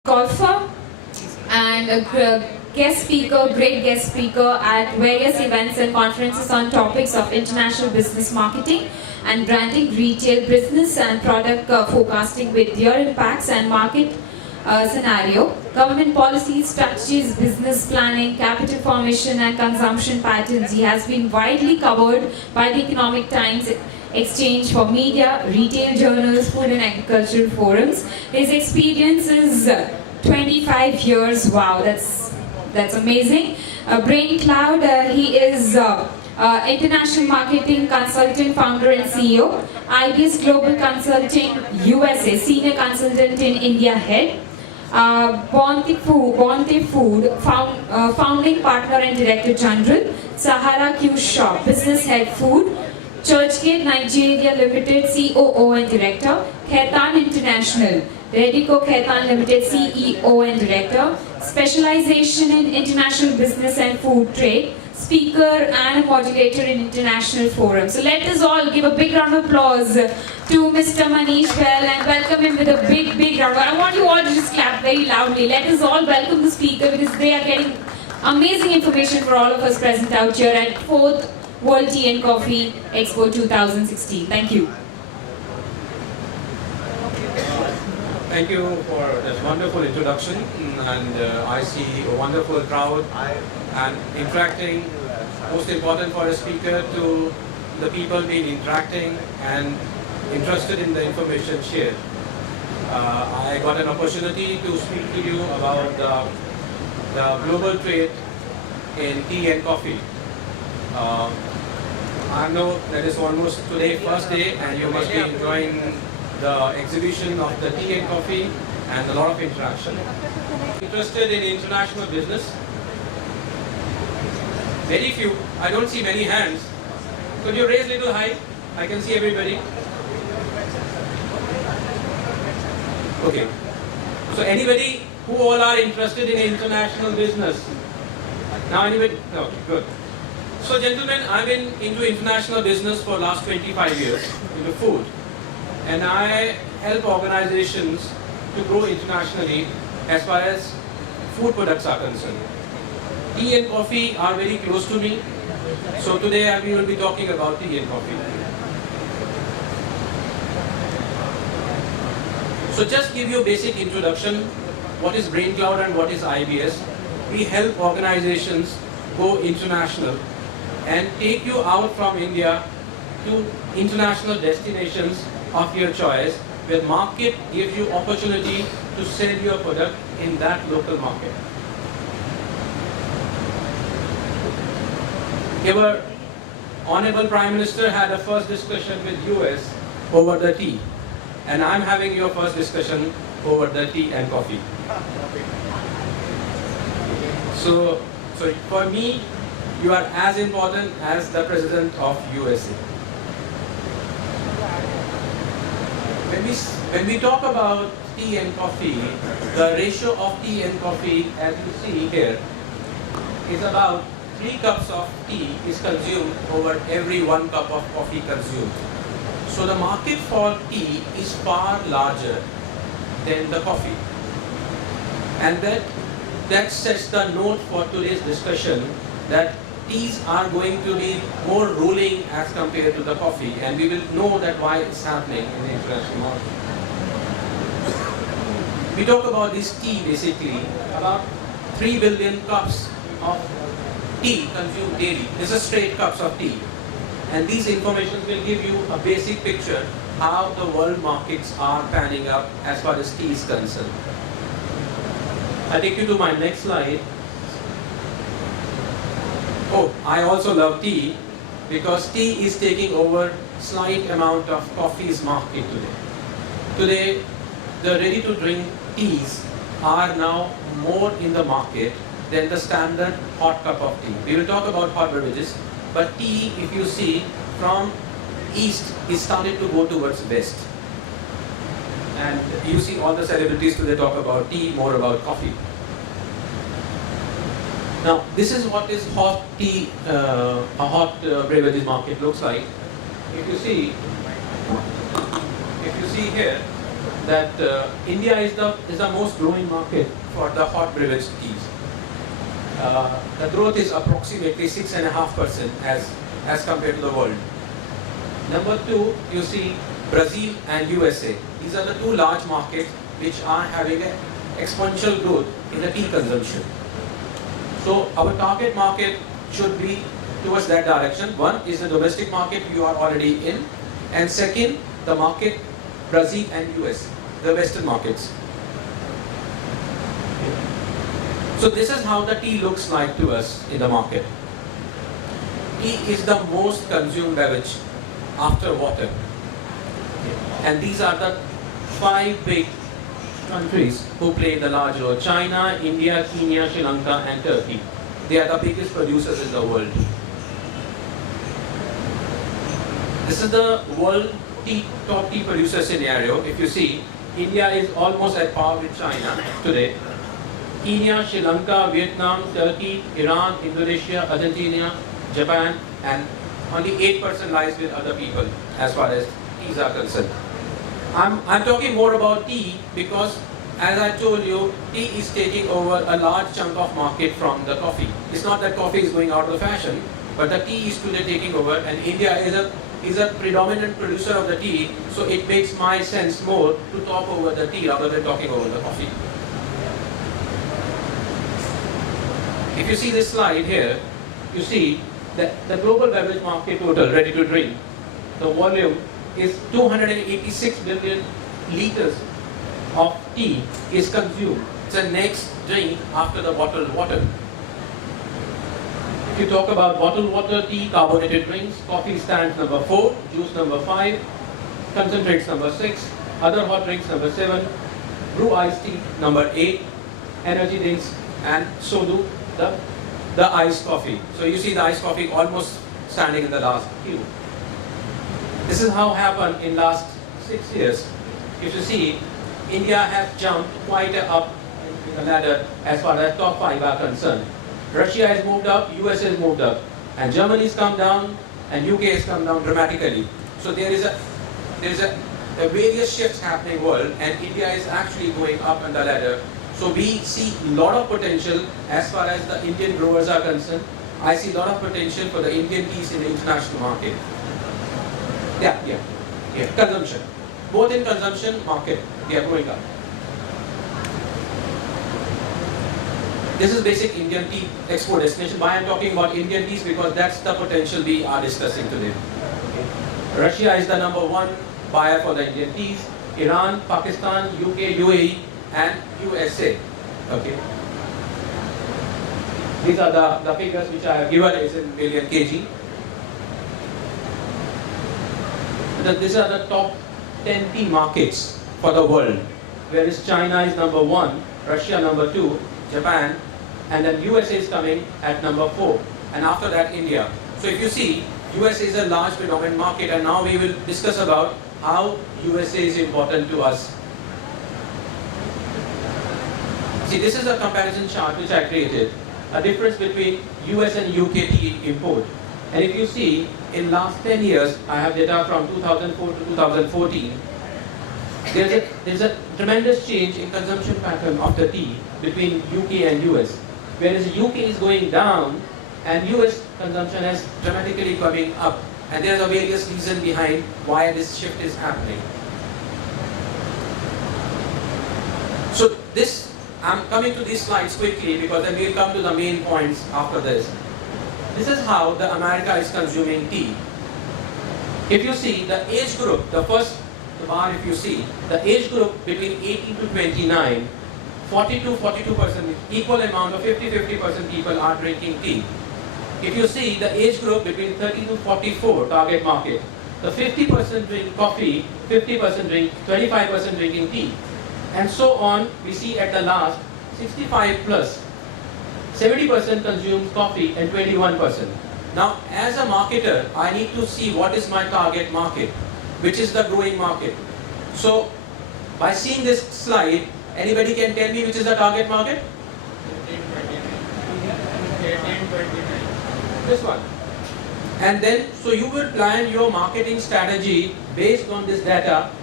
golfer and a great guest speaker at various events and conferences on topics of international business marketing and branding, retail business and product forecasting with their impacts and market scenario, government policies, strategies, business planning, capital formation and consumption patterns. He has been widely covered by the Economic Times exchange for media, retail journals, food and agricultural forums. His experience is 25 years. Wow, that's amazing. Brain Cloud, he is international marketing consultant, founder and CEO. IBS Global Consulting USA, senior consultant in India head. Bonte Food, founding partner and director general. Sahara Q Shop, business head food. Churchgate Nigeria Limited, COO and Director. Khaitan International, Redico Khaitan Limited, CEO and Director. Specialization in international business and food trade. Speaker and a modulator in international forums. So let us all give a big round of applause to Mr. Manish Behl and welcome him with a big round. I want you all to just clap very loudly. Let us all welcome the speaker because they are getting amazing information for all of us present out here at 4th World Tea and Coffee Expo 2016. Thank you. Thank you for this wonderful introduction, and I see a wonderful crowd and interacting. Most important for a speaker to the people being interacting and interested in the information shared. I got an opportunity to speak to you about the global trade in tea and coffee. I know that is almost today first day and you must be enjoying the exhibition of the tea and coffee and a lot of interaction. Interested in international business? Very few. I don't see many hands. Could you raise a little high? I can see everybody. Okay. So anybody who all are interested in international business? Now anybody? No, good. So gentlemen, I've been into international business for last 25 years, into food. And I help organizations to grow internationally as far as food products are concerned. Tea and coffee are very close to me. So today we will be talking about tea and coffee. So just give you a basic introduction. What is Brain Cloud and what is IBS? We help organizations go international and take you out from India to international destinations of your choice, where market gives you opportunity to sell your product in that local market. Our Honorable Prime Minister had a first discussion with US over the tea, and I'm having your first discussion over the tea and coffee. So for me, you are as important as the President of USA. When we talk about tea and coffee, the ratio of tea and coffee, as you see here, is about 3 cups of tea is consumed over every 1 cup of coffee consumed. So the market for tea is far larger than the coffee. And that sets the note for today's discussion that teas are going to be more ruling as compared to the coffee, and we will know that why it's happening in the international market. We talk about this tea basically, about 3 billion cups of tea consumed daily. This is straight cups of tea. And these information will give you a basic picture how the world markets are panning up as far as tea is concerned. I'll take you to my next slide. Oh, I also love tea because tea is taking over slight amount of coffee's market today. Today, the ready-to-drink teas are now more in the market than the standard hot cup of tea. We will talk about hot beverages, but tea, if you see, from east is started to go towards west. And you see all the celebrities today talk about tea, more about coffee. Now, this is what is hot tea, a hot beverages market looks like. If you see here, that India is the most growing market for the hot beverage teas. The growth is approximately 6.5% as compared to the world. Number two, you see Brazil and USA. These are the two large markets which are having an exponential growth in the tea consumption. So our target market should be towards that direction. One is the domestic market you are already in, and second, the market Brazil and US, the Western markets. So this is how the tea looks like to us in the market. Tea is the most consumed beverage after water. And these are the 5 big countries who play the large role: China, India, Kenya, Sri Lanka and Turkey. They are the biggest producers in the world. This is the world top tea producer scenario. If you see, India is almost at par with China today. Kenya, Sri Lanka, Vietnam, Turkey, Iran, Indonesia, Argentina, Japan, and only 8% lies with other people as far as teas are concerned. I'm talking more about tea because, as I told you, tea is taking over a large chunk of market from the coffee. It's not that coffee is going out of the fashion, but the tea is today taking over, and India is a predominant producer of the tea, so it makes my sense more to talk over the tea rather than talking over the coffee. If you see this slide here, you see that the global beverage market total ready to drink, the volume is 286 billion liters of tea is consumed. It's the next drink after the bottled water. If you talk about bottled water, tea, carbonated drinks, coffee stands number 4, juice number 5, concentrates number 6, other hot drinks number 7, brew iced tea number 8, energy drinks, and so do the iced coffee. So you see the iced coffee almost standing in the last queue. This is how happened in last 6 years. If you see, India has jumped quite up in the ladder as far as top 5 are concerned. Russia has moved up, US has moved up, and Germany has come down, and UK has come down dramatically. So there is a various shifts happening world, and India is actually going up on the ladder. So we see a lot of potential as far as the Indian growers are concerned. I see a lot of potential for the Indian teas in the international market. Yeah. Consumption. Both in consumption market, they are going up. This is basic Indian tea export destination. Why I'm talking about Indian teas? Because that's the potential we are discussing today. Okay. Russia is the number 1 buyer for the Indian teas. Iran, Pakistan, UK, UAE, and USA. Okay. These are the figures which I have given is in million kg. These are the top 10 tea markets for the world, whereas China is number 1, Russia number 2, Japan, and then USA is coming at number 4, and after that India. So if you see, USA is a large predominant market, and now we will discuss about how USA is important to us. See, this is a comparison chart which I created, a difference between US and UK tea import. And if you see, in last 10 years, I have data from 2004 to 2014, there's a tremendous change in consumption pattern of the tea between UK and US. Whereas UK is going down and US consumption is dramatically coming up. And there's a various reason behind why this shift is happening. So I'm coming to these slides quickly because then we'll come to the main points after this. This is how the America is consuming tea. If you see the age group, the bar if you see, the age group between 18 to 29, 42%, equal amount of 50% people are drinking tea. If you see the age group between 30 to 44, target market, the 50% drink coffee, 50% drink, 25% drinking tea. And so on, we see at the last, 65 plus, 70% consumes coffee and 21%. Now, as a marketer, I need to see what is my target market, which is the growing market. So, by seeing this slide, anybody can tell me which is the target market? 1829. This one. And then, so you will plan your marketing strategy based on this data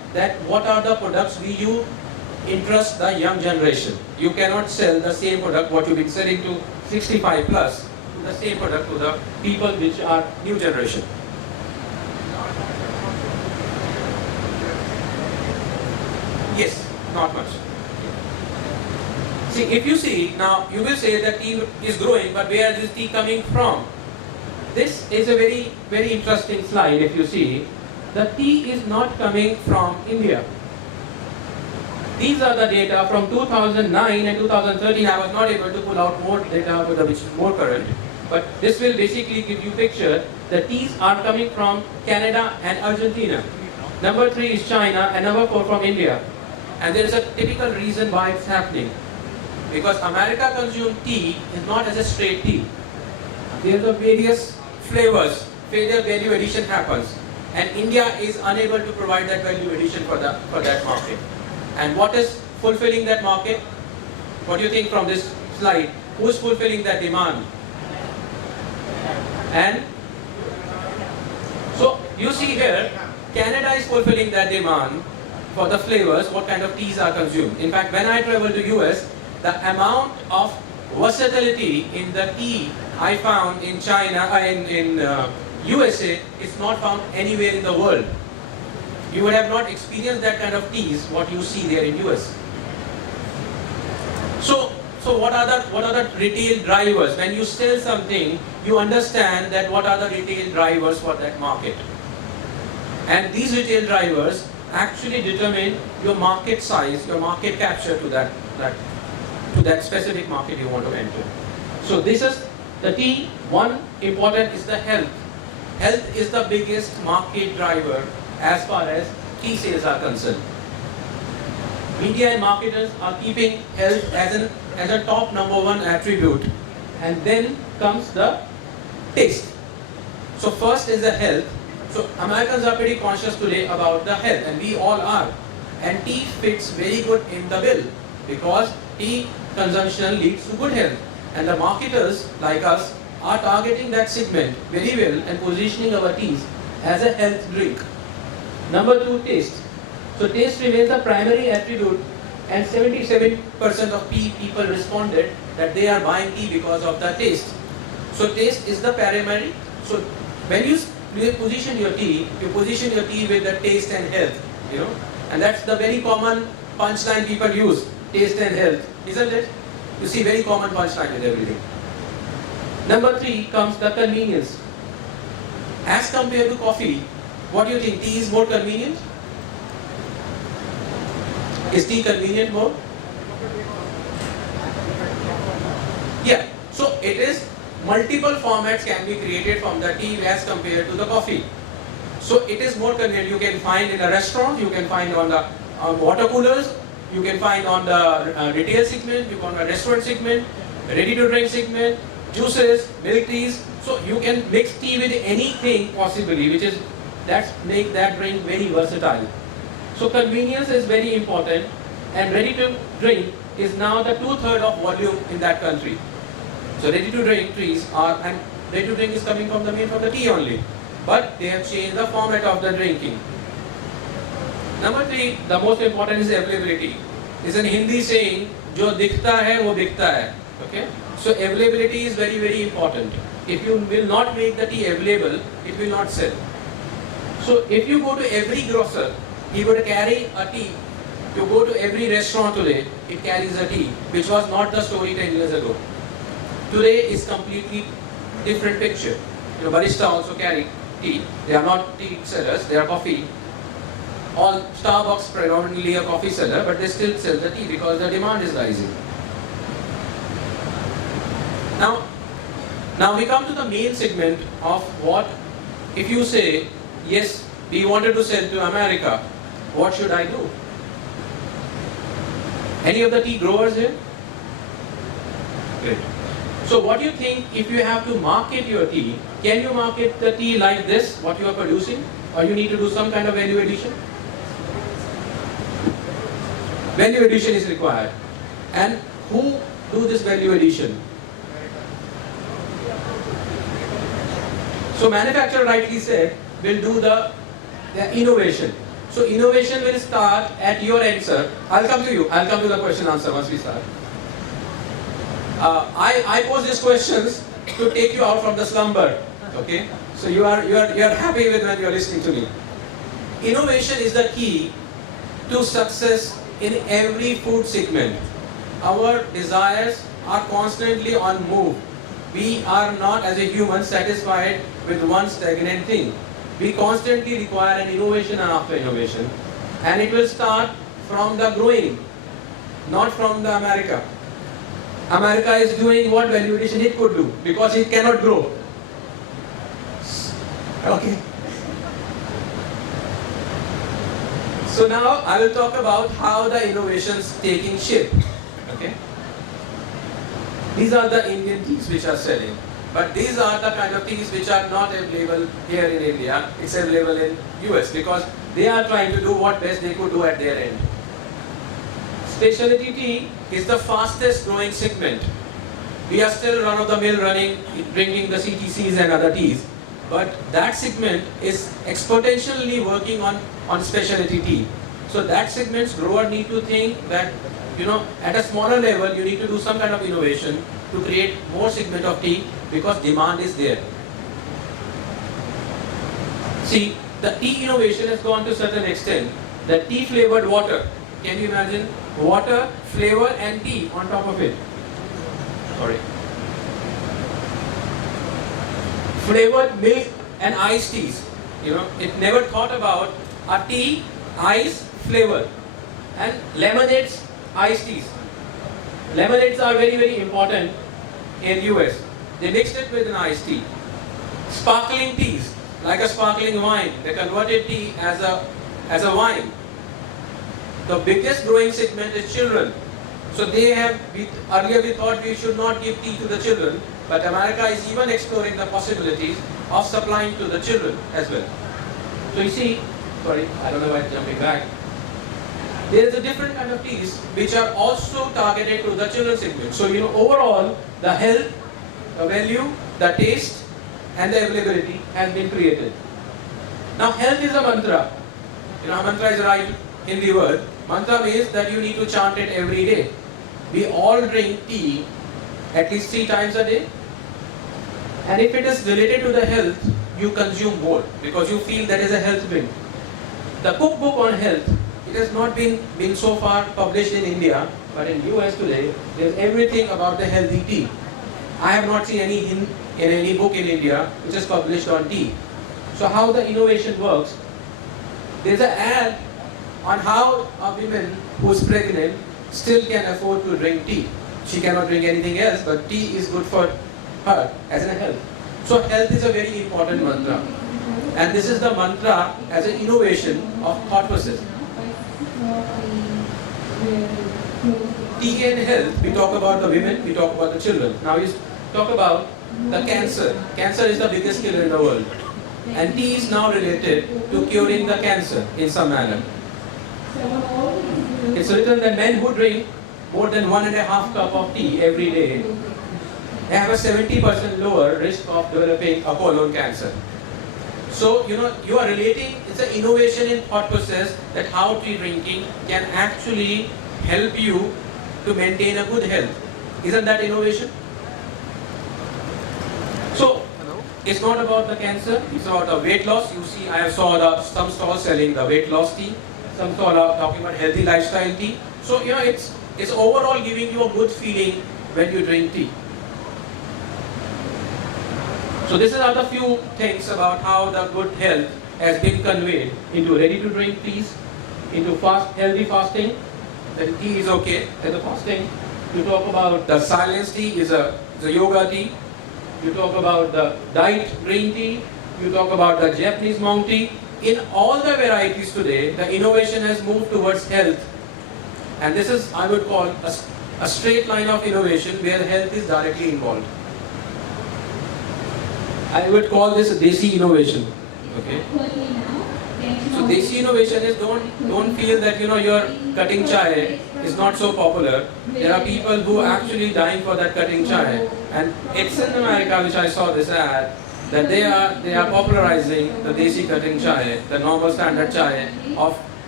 that what are the products you interest the young generation. You cannot sell the same product what you've been selling to 65 plus, to the same product to the people which are new generation. Yes, not much. See, if you see, now you will say that tea is growing, but where is tea coming from? This is a very, very interesting slide. If you see, the tea is not coming from India. These are the data from 2009 and 2013. I was not able to pull out more data which is more current, but this will basically give you picture. The teas are coming from Canada and Argentina. Number 3 is China and number 4 from India. And there is a typical reason why it's happening. Because America consumes tea is not as a straight tea. There are various flavors where their value addition happens. And India is unable to provide that value addition for that market. And what is fulfilling that market? What do you think from this slide? Who is fulfilling that demand? And so you see here, Canada is fulfilling that demand for the flavors, what kind of teas are consumed. In fact, when I travel to US, the amount of versatility in the tea I found in China, in USA, is not found anywhere in the world. You would have not experienced that kind of teas what you see there in US. So what are the retail drivers? When you sell something, you understand that what are the retail drivers for that market. And these retail drivers actually determine your market size, your market capture to that specific market you want to enter. So this is the tea. One important is the health. Health is the biggest market driver as far as tea sales are concerned. Media and marketers are keeping health as a top #1 attribute, and then comes the taste. So first is the health. So Americans are pretty conscious today about the health, and we all are. And tea fits very good in the bill because tea consumption leads to good health. And the marketers like us are targeting that segment very well and positioning our teas as a health drink. Number 2, taste. So taste remains the primary attribute, and 77% of people responded that they are buying tea because of the taste. So taste is the primary. So when you position your tea, you position your tea with the taste and health, and that's the very common punchline people use, taste and health, isn't it? You see very common punchline with everything. Number 3 comes the convenience. As compared to coffee, what do you think? Tea is more convenient? Is tea convenient more? Yeah. So it is, multiple formats can be created from the tea as compared to the coffee. So it is more convenient. You can find in a restaurant, you can find on the water coolers, you can find on the retail segment, you can find on the restaurant segment, ready to drink segment, juices, milk teas. So you can mix tea with anything possibly, which is make that drink very versatile. So convenience is very important, and ready to drink is now the 2/3 of volume in that country. So ready to drink trees and ready to drink is coming from the tea only, but they have changed the format of the drinking. Number 3, the most important is availability. It's an Hindi saying, "Jo dikhta hai, wo bikta hai." Okay? So availability is very, very important. If you will not make the tea available, it will not sell. So if you go to every grocer, he would carry a tea. You go to every restaurant today, it carries a tea, which was not the story 10 years ago. Today is completely different picture. Barista also carry tea. They are not tea sellers, they are coffee. All Starbucks predominantly a coffee seller, but they still sell the tea because the demand is rising. Now we come to the main segment of what, if you say, yes, we wanted to sell to America, what should I do? Any of the tea growers here? Great. So what do you think if you have to market your tea? Can you market the tea like this, what you are producing? Or you need to do some kind of value addition? Value addition is required. And who do this value addition? So manufacturer rightly said will do the innovation. So innovation will start at your end, sir. I'll come to you. I'll come to the question answer once we start. I pose these questions to take you out from the slumber. Okay? So you are happy with when you are listening to me. Innovation is the key to success in every food segment. Our desires are constantly on move. We are not as a human satisfied with one stagnant thing. We constantly require an innovation and after innovation. And it will start from the growing, not from the America. America is doing what value addition it could do because it cannot grow. Okay. So now I will talk about how the innovations taking shape. Okay. These are the Indian teas which are selling. But these are the kind of teas which are not available here in India. It's available in US because they are trying to do what best they could do at their end. Specialty tea is the fastest growing segment. We are still run of the mill drinking the CTCs and other teas. But that segment is exponentially working on specialty tea. So that segment's grower need to think that, at a smaller level, you need to do some kind of innovation to create more segment of tea because demand is there. See, the tea innovation has gone to a certain extent. The tea flavored water, can you imagine? Water, flavor and tea on top of it. Sorry. Flavored milk and iced teas. It never thought about a tea, ice, flavor. And lemonades, iced teas. Lemonades are very, very important in US. They mixed it with an iced tea. Sparkling teas, like a sparkling wine. They converted tea as a wine. The biggest growing segment is children. So earlier we thought we should not give tea to the children, but America is even exploring the possibilities of supplying to the children as well. So you see, sorry, I don't know why I'm jumping back. There is a different kind of teas which are also targeted to the children segment. So overall, the health, the value, the taste and the availability has been created. Now health is a mantra. Mantra is right in the word. Mantra means that you need to chant it every day. We all drink tea at least 3 times a day. And if it is related to the health, you consume more because you feel that is a health drink. The cookbook on health, it has not been so far published in India, but in US today, there's everything about the healthy tea. I have not seen any in any book in India which is published on tea. So how the innovation works, there's an ad on how a woman who is pregnant still can afford to drink tea. She cannot drink anything else, but tea is good for her as a health. So health is a very important mantra. And this is the mantra as an innovation of thought process. Tea and health, we talk about the women, we talk about the children. Now we talk about the cancer. Cancer is the biggest killer in the world. And tea is now related to curing the cancer in some manner. It's written that men who drink more than 1.5 cup of tea every day have a 70% lower risk of developing a colon cancer. So, you are relating, it's an innovation in thought process that how tea drinking can actually help you to maintain a good health. Isn't that innovation? So, it's not about the cancer, it's about the weight loss. You see, I saw some stalls selling the weight loss tea. Some stalls are talking about healthy lifestyle tea. So, it's overall giving you a good feeling when you drink tea. So these are the few things about how the good health has been conveyed into ready-to-drink teas, into healthy fasting, that tea is okay, and the fasting. You talk about the silence tea is a yoga tea. You talk about the diet green tea. You talk about the Japanese monk tea. In all the varieties today, the innovation has moved towards health. And this is, I would call, a straight line of innovation where health is directly involved. I would call this Desi innovation. Okay. So Desi innovation is don't feel that your cutting chai is not so popular. There are people who are actually dying for that cutting chai, and it's in America which I saw this ad that they are popularizing the Desi cutting chai, the normal standard chai of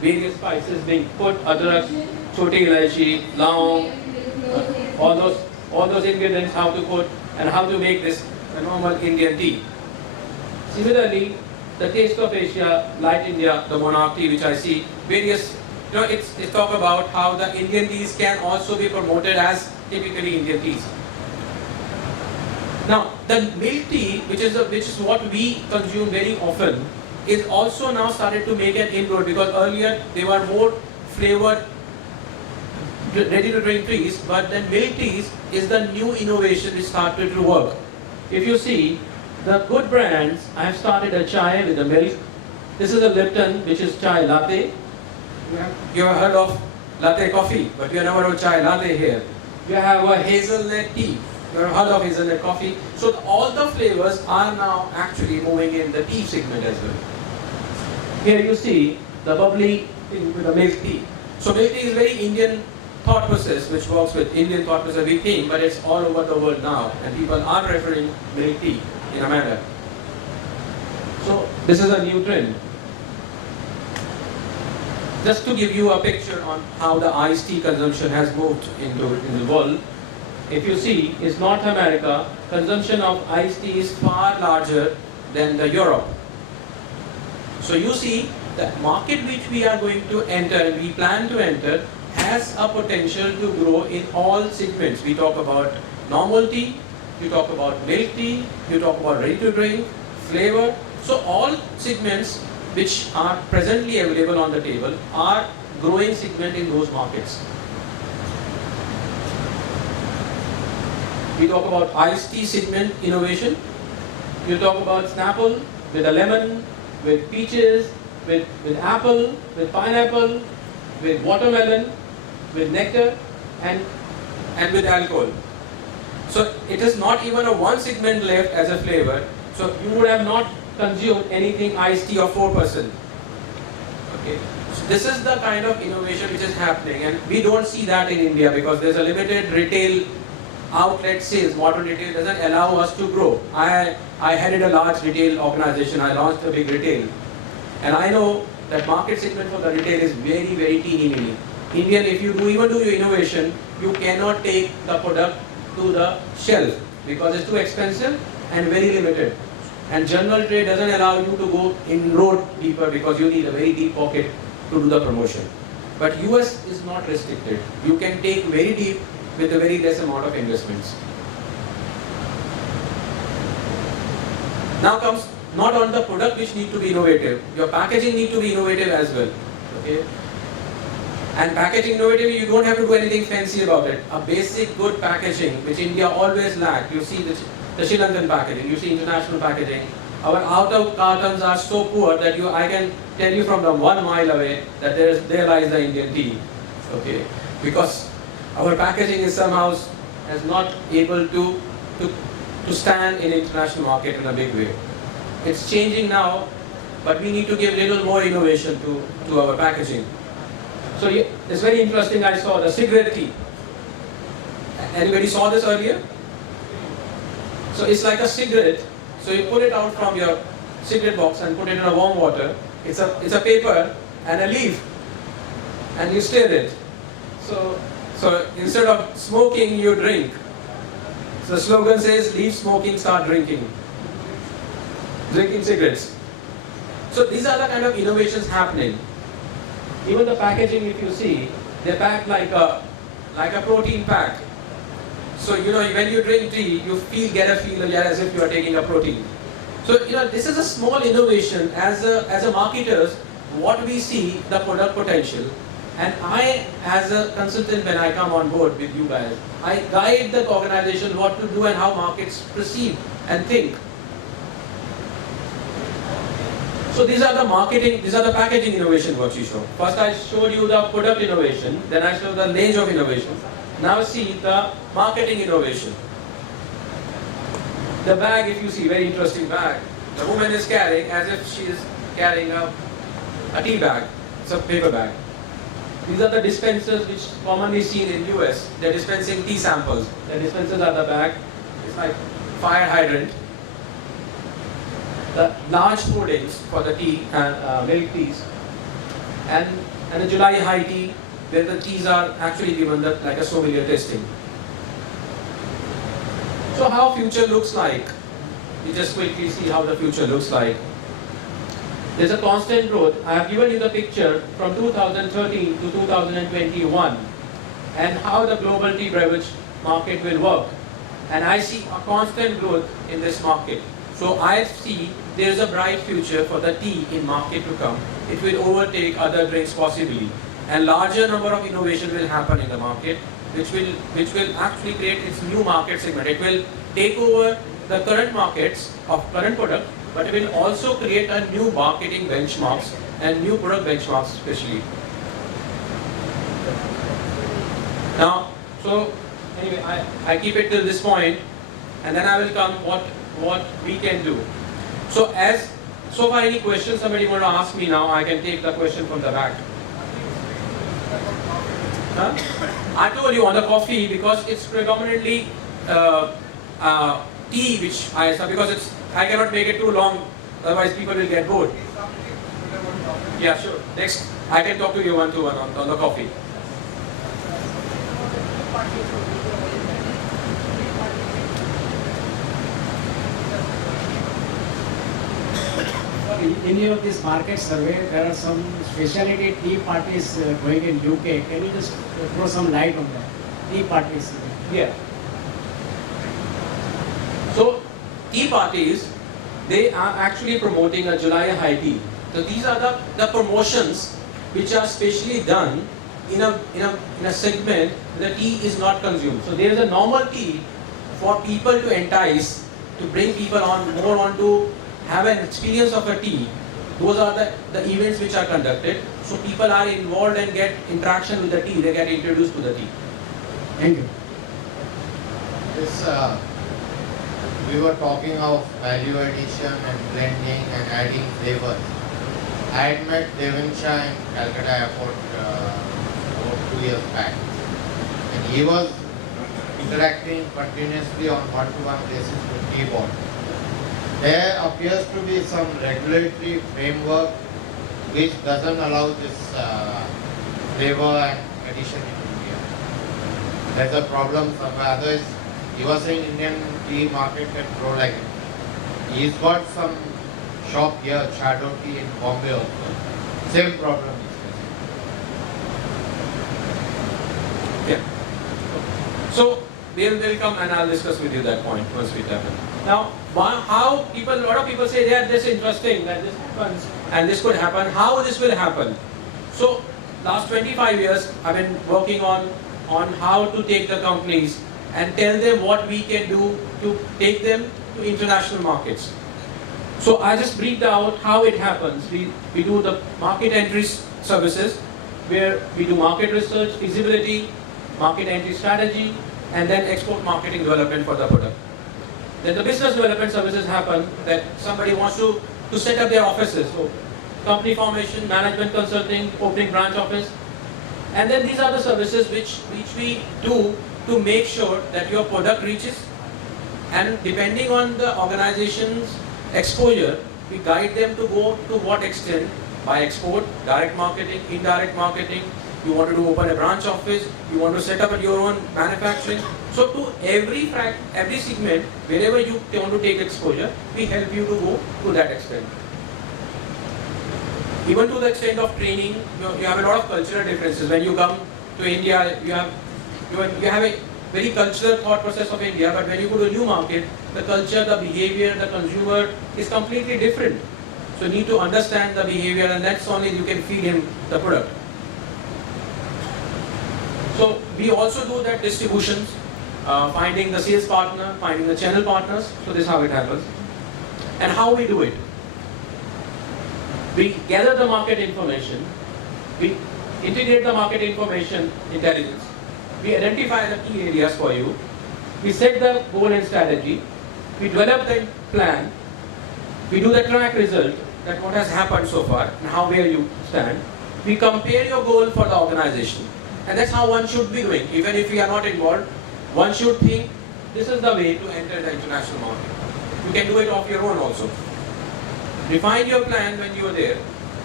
various spices being put, adrak, chote ilaichi, laung, all those ingredients how to put and how to make this a normal Indian tea. Similarly, the Taste of Asia, Light India, the monarch tea which I see, various, it's talk about how the Indian teas can also be promoted as typically Indian teas. Now, the milk tea, which is what we consume very often, is also now started to make an inroad, because earlier they were more flavored, ready to drink teas, but then milk teas is the new innovation which started to work. If you see the good brands, I have started a chai with the milk. This is a Lipton, which is chai latte. You have heard of latte coffee, but you have never heard of chai latte here. You have a hazelnut tea. You have heard of hazelnut coffee. So all the flavors are now actually moving in the tea segment as well. Here you see the bubbly thing with the milk tea. So milk tea is very Indian thought process, which works with Indian thought process, we think, but it's all over the world now, and people are preferring milk tea in a manner. So this is a new trend. Just to give you a picture on how the iced tea consumption has moved in the world, if you see, in North America, consumption of iced tea is far larger than the Europe. So you see, the market which we are going to enter, we plan to enter, has a potential to grow in all segments. We talk about normal tea, you talk about milk tea, you talk about ready to drink, flavor. So all segments which are presently available on the table are growing segment in those markets. We talk about iced tea segment innovation. You talk about Snapple with a lemon, with peaches, with apple, with pineapple, with watermelon, with nectar, and with alcohol. So it is not even a one segment left as a flavor. So you would have not consumed anything iced tea of 4%. Okay. So this is the kind of innovation which is happening, and we don't see that in India because there's a limited retail outlet sales. Modern retail doesn't allow us to grow. I headed a large retail organization. I launched a big retail, and I know that market segment for the retail is very, very teeny. Indian, if you even do your innovation, you cannot take the product to the shelf because it's too expensive and very limited. And general trade doesn't allow you to go in road deeper because you need a very deep pocket to do the promotion. But US is not restricted. You can take very deep with a very less amount of investments. Now comes not on the product which need to be innovative, your packaging need to be innovative as well. Okay? And packaging innovative, you don't have to do anything fancy about it. A basic good packaging, which India always lacked. You see the Sri Lankan packaging, you see international packaging. Our out-of cartons are so poor that I can tell you from the 1 mile away that there lies the Indian tea. Okay, because our packaging is somehow has not able to stand in international market in a big way. It's changing now, but we need to give little more innovation to our packaging. So it's very interesting. I saw the cigarette tea. Anybody saw this earlier? So it's like a cigarette. So you pull it out from your cigarette box and put it in a warm water. It's a paper and a leaf, and you stir it. So instead of smoking, you drink. So the slogan says, "Leave smoking, start drinking." Drinking cigarettes. So these are the kind of innovations happening. Even the packaging, if you see, they're packed like a protein pack. So when you drink tea, you get a feel as if you are taking a protein. So this is a small innovation. As a marketers, what we see the product potential, and I as a consultant, when I come on board with you guys, I guide the organization what to do and how markets perceive and think. So these are the packaging innovation what you show. First I showed you the product innovation, then I showed the range of innovation. Now see the marketing innovation. The bag, if you see, very interesting bag. The woman is carrying as if she is carrying a tea bag. It's a paper bag. These are the dispensers which commonly seen in US. They're dispensing tea samples. The dispensers are the bag. It's like fire hydrant. The large hoardings for the tea and milk teas. and the July high tea, where the teas are actually given like a sommelier tasting. So how future looks like? You just quickly see how the future looks like. There's a constant growth. I have given you the picture from 2013 to 2021 and how the global tea beverage market will work. And I see a constant growth in this market. So I see there's a bright future for the tea in market to come. It will overtake other drinks possibly. And larger number of innovation will happen in the market, which will actually create its new market segment. It will take over the current markets of current product, but it will also create a new marketing benchmarks and new product benchmarks especially. Now, so anyway, I keep it till this point, and then I will come what we can do. So far any questions somebody want to ask me now, I can take the question from the back. Huh? I told you on the coffee, because it's predominantly tea, which because I cannot make it too long, otherwise people will get bored. Yeah, sure. Next, I can talk to you one-to-one on the coffee. In your this market survey, there are some specialty tea parties going in UK. Can you just throw some light on that? Tea parties. Yeah. So, tea parties, they are actually promoting a July high tea. So these are the promotions which are specially done in a segment where the tea is not consumed. So there is a normal tea for people to entice, to bring people more on to have an experience of a tea. Those are the events which are conducted. So people are involved and get interaction with the tea. They get introduced to the tea. Thank you. This, we were talking of value addition and blending and adding flavors. I had met Devinsha in Calcutta Airport about 2 years back, and he was interacting continuously on one-to-one basis with keyboard. There appears to be some regulatory framework which doesn't allow this flavor and addition in India. There's a problem somewhere. Otherwise, he was saying Indian tea market can grow like it. He's got some shop here, Shadow Tea in Bombay also. Same problem. Yeah. So they'll come and I'll discuss with you that point once we tap in. Now, a lot of people say they are this interesting, that this happens and this could happen. How this will happen? So last 25 years I've been working on how to take the companies and tell them what we can do to take them to international markets. So I just briefed out how it happens. We do the market entry services, where we do market research, feasibility, market entry strategy, and then export marketing development for the product. Then the business development services happen, that somebody wants to set up their offices. So company formation, management consulting, opening branch office. And then these are the services which we do to make sure that your product reaches, and depending on the organization's exposure, we guide them to go to what extent, by export, direct marketing, indirect marketing. You want to open a branch office, you want to set up your own manufacturing. So to every segment, wherever you want to take exposure, we help you to go to that extent. Even to the extent of training, you have a lot of cultural differences. When you come to India, you have a very cultural thought process of India, but when you go to a new market, the culture, the behavior, the consumer is completely different. So you need to understand the behavior, and that's only you can feed him the product. So we also do that distributions, finding the sales partner, finding the channel partners. So this is how it happens. And how we do it. We gather the market information, we integrate the market information intelligence, we identify the key areas for you, we set the goal and strategy, we develop the plan, we do the track result, that what has happened so far and where you stand. We compare your goal for the organization, and that's how one should be doing. Even if we are not involved, one should think this is the way to enter the international market. You can do it off your own also. Refine your plan when you are there.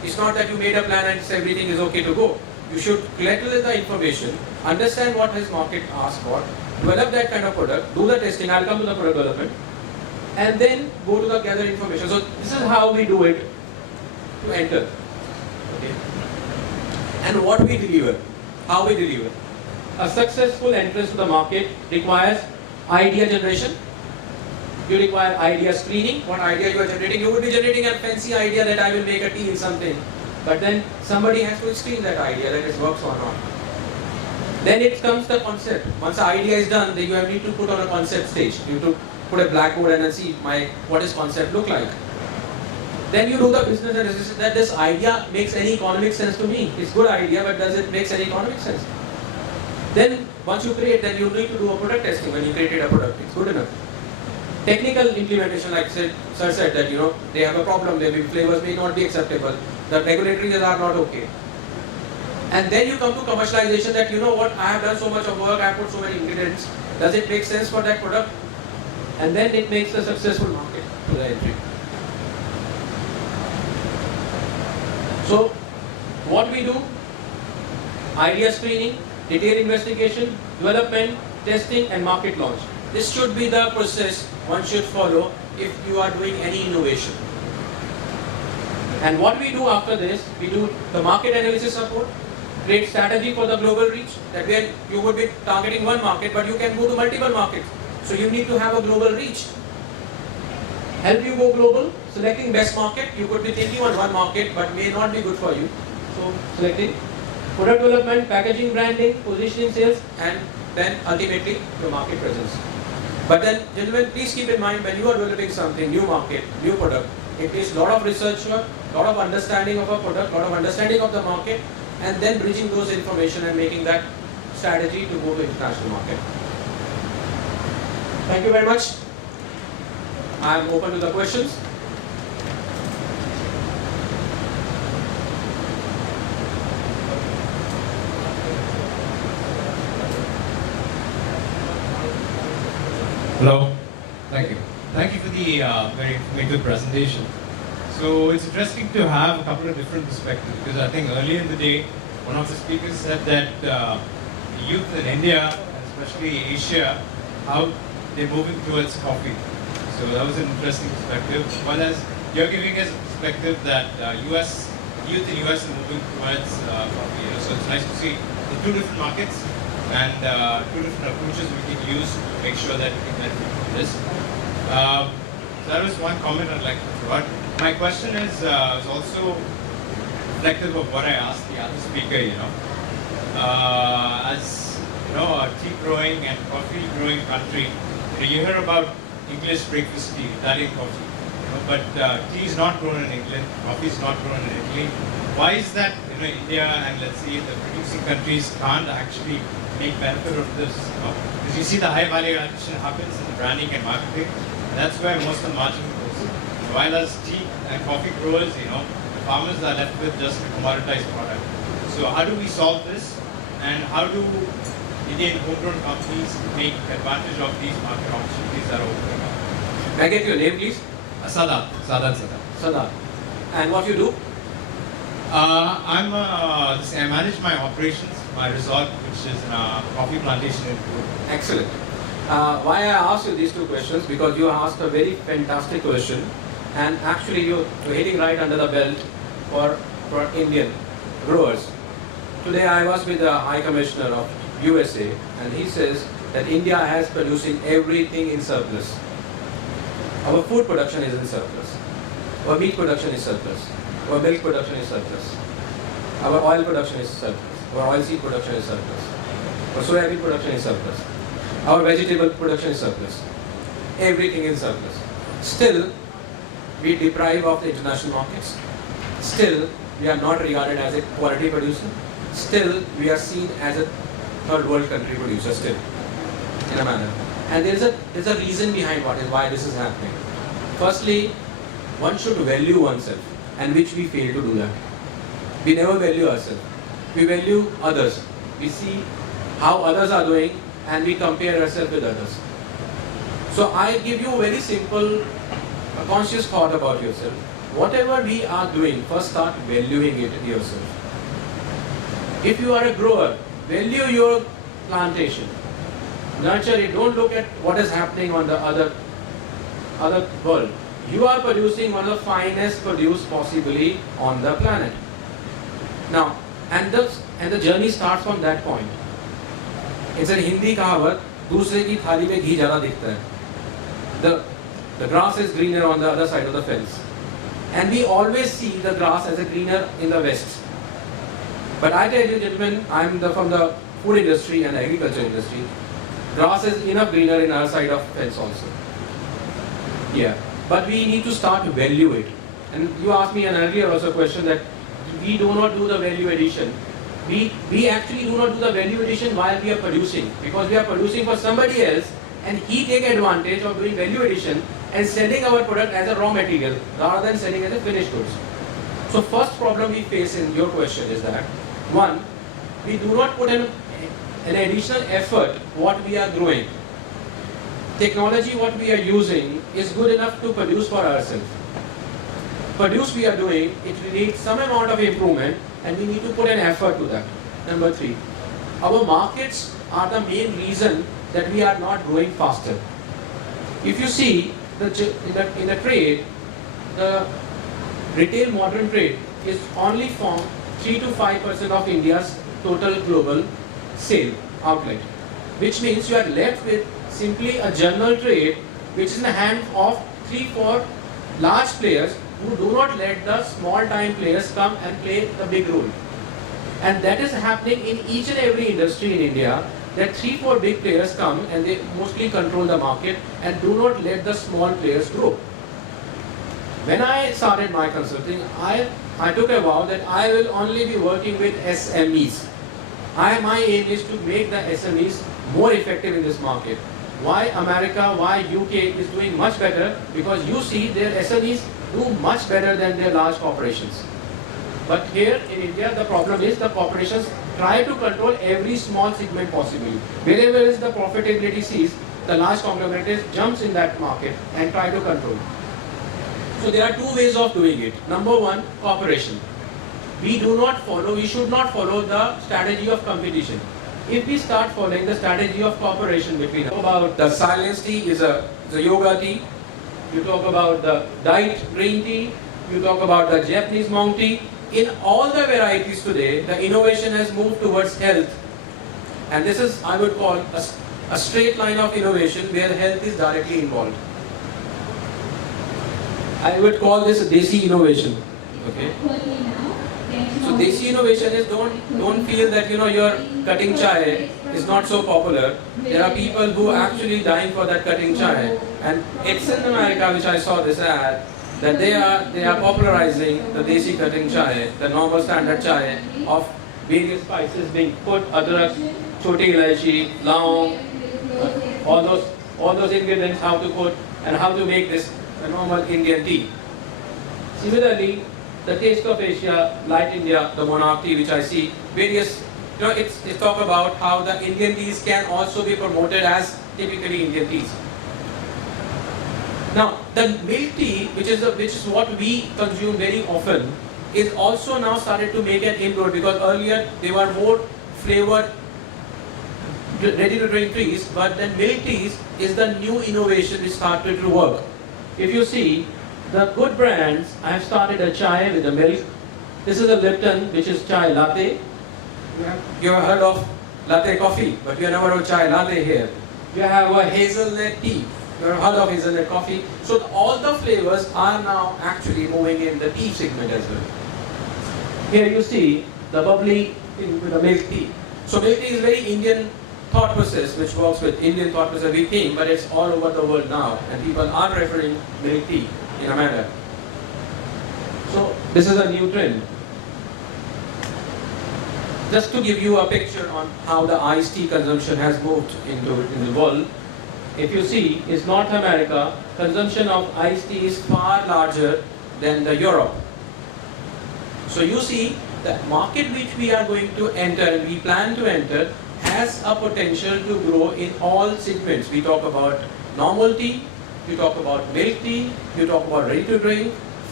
It's not that you made a plan and everything is okay to go. You should collect the information, understand what his market asks for, develop that kind of product, do the testing, I'll come to the product development, and then go to the gather information. So this is how we do it to enter. Okay. And what we deliver, how we deliver. A successful entrance to the market requires idea generation. You require idea screening. What idea you are generating? You would be generating a fancy idea that I will make a tea in something. But then somebody has to screen that idea that it works or not. Then it comes the concept. Once the idea is done, then you need to put on a concept stage. You have to put a blackboard and then see what does concept look like. Then you do the business analysis that this idea makes any economic sense to me. It's a good idea, but does it make any economic sense? Then once you create, then you need to do a product testing. When you created a product, it's good enough. Technical implementation, like sir said that they have a problem. Their flavors may not be acceptable. The regulatory are not okay. And then you come to commercialization. That what, I have done so much of work. I have put so many ingredients. Does it make sense for that product? And then it makes a successful market to the entry. So what we do? Idea screening, detailed investigation, development, testing, and market launch. This should be the process one should follow if you are doing any innovation. And what we do after this, we do the market analysis support, create strategy for the global reach, that where you would be targeting one market, but you can go to multiple markets. So you need to have a global reach. Help you go global, selecting best market. You could be thinking on one market, but may not be good for you. So selecting product development, packaging, branding, positioning, sales, and then ultimately your market presence. But then, gentlemen, please keep in mind when you are developing something, new market, new product, it takes a lot of research work, a lot of understanding of a product, a lot of understanding of the market, and then bridging those information and making that strategy to go to international market. Thank you very much. I am open to the questions. Hello. Thank you. Thank you for the very informative presentation. So it's interesting to have a couple of different perspectives, because I think earlier in the day, one of the speakers said that the youth in India, and especially Asia, how they're moving towards coffee. So that was an interesting perspective. While as you're giving us a perspective that youth in US are moving towards coffee. So it's nice to see the two different markets and two different approaches we can use to make sure that we can benefit from this. So that was one comment I'd like to throw out. My question is also reflective of what I asked the other speaker. As a tea growing and coffee growing country, you hear about English breakfast tea, Italian coffee, but tea is not grown in England, coffee is not grown in Italy. Why is that? India and let's say the producing countries can't actually make benefit of this. Because you see the high value addition happens in branding and marketing. And that's where most of the margin goes. While as tea and coffee growers, the farmers are left with just a commoditized product. So how do we solve this? And how do Indian homegrown companies make advantage of these market opportunities that are opening up? May I get your name, please? Sadat. Sadat. And what you do? I manage my operations, my resort, which is in a coffee plantation in Peru. Excellent. Why I asked you these two questions, because you asked a very fantastic question, and actually you're hitting right under the belt for Indian growers. Today I was with the High Commissioner of USA, and he says that India has producing everything in surplus. Our food production is in surplus. Our meat production is surplus. Our milk production is surplus. Our oil production is surplus. Our oilseed production is surplus. Our soybean production is surplus. Our vegetable production is surplus. Everything is surplus. Still, we deprive of the international markets. Still, we are not regarded as a quality producer. Still, we are seen as a third world country producer still, in a manner. And there's a reason behind why this is happening. Firstly, one should value oneself, and which we fail to do that. We never value ourselves. We value others. We see how others are doing, and we compare ourselves with others. So I give you a very simple, conscious thought about yourself. whatever we are doing, first start valuing it yourself. If you are a grower, value your plantation. Nurture it. Don't look at what is happening on the other world. You are producing one of the finest produce possibly on the planet. Now, and the journey starts from that point. It's a Hindi कहावत, दूसरे की थाली में घी ज़्यादा दिखता है. The grass is greener on the other side of the fence. And we always see the grass as a greener in the west. But I tell you gentlemen, I'm from the food industry and agriculture industry. Grass is enough greener in our side of fence also. Yeah. But we need to start to value it. And you asked me an earlier also question that we do not do the value addition. We actually do not do the value addition while we are producing, because we are producing for somebody else and he take advantage of doing value addition and selling our product as a raw material rather than selling as a finished goods. So first problem we face in your question is that, one, we do not put an additional effort what we are growing. Technology what we are using is good enough to produce for ourselves. Produce we are doing, it needs some amount of improvement and we need to put an effort to that. Number 3, our markets are the main reason that we are not growing faster. If you see in the trade, the retail modern trade is only from 3 to 5% of India's total global sale outlet, which means you are left with simply a general trade which is in the hands of 3-4 large players who do not let the small time players come and play the big role. And that is happening in each and every industry in India, that 3-4 big players come and they mostly control the market and do not let the small players grow. When I started my consulting, I took a vow that I will only be working with SMEs. My aim is to make the SMEs more effective in this market. Why America, why UK is doing much better? Because you see their SMEs do much better than their large corporations. But here in India, the problem is the corporations try to control every small segment possibly. Wherever is the profitability sees, the large conglomerate jumps in that market and try to control. So there are 2 ways of doing it. Number 1, cooperation. We should not follow the strategy of competition. If we start following the strategy of cooperation between us, about the silence tea is a yoga tea, you talk about the diet green tea, you talk about the Japanese monk tea. In all the varieties today, the innovation has moved towards health. And this is, I would call, a straight line of innovation where health is directly involved. I would call this Desi innovation. Okay. So Desi innovation is don't feel that your cutting chai is not so popular. There are people who are actually dying for that cutting chai, and it's in America, which I saw this ad, that they are popularizing the Desi cutting chai, the normal standard chai of various spices being put, adrak, choti ilaichi, laung, all those ingredients how to put and how to make this a normal Indian tea. Similarly, the Taste of Asia, Light India, the Monarch tea, which I see various, it's talk about how the Indian teas can also be promoted as typically Indian teas. Now, the milk tea, which is what we consume very often, is also now started to make an inroad, because earlier they were more flavored, ready to drink teas, but then milk teas is the new innovation which started to work. If you see, the good brands, I have started a chai with the milk. This is a Lipton, which is chai latte. You have heard of latte coffee, but you have never heard of chai latte here. You have a hazelnut tea. You have heard of hazelnut coffee. So all the flavors are now actually moving in the tea segment as well. Here you see the bubbly with the milk tea. So milk tea is very Indian thought process, which works with Indian thought process, we think, but it's all over the world now, and people are preferring milk tea in a manner. So this is a new trend. Just to give you a picture on how the iced tea consumption has moved in the world, if you see, in North America, consumption of iced tea is far larger than the Europe. So you see, the market which we are going to enter and we plan to enter has a potential to grow in all segments. We talk about normal tea, you talk about milk tea, you talk about ready to drink,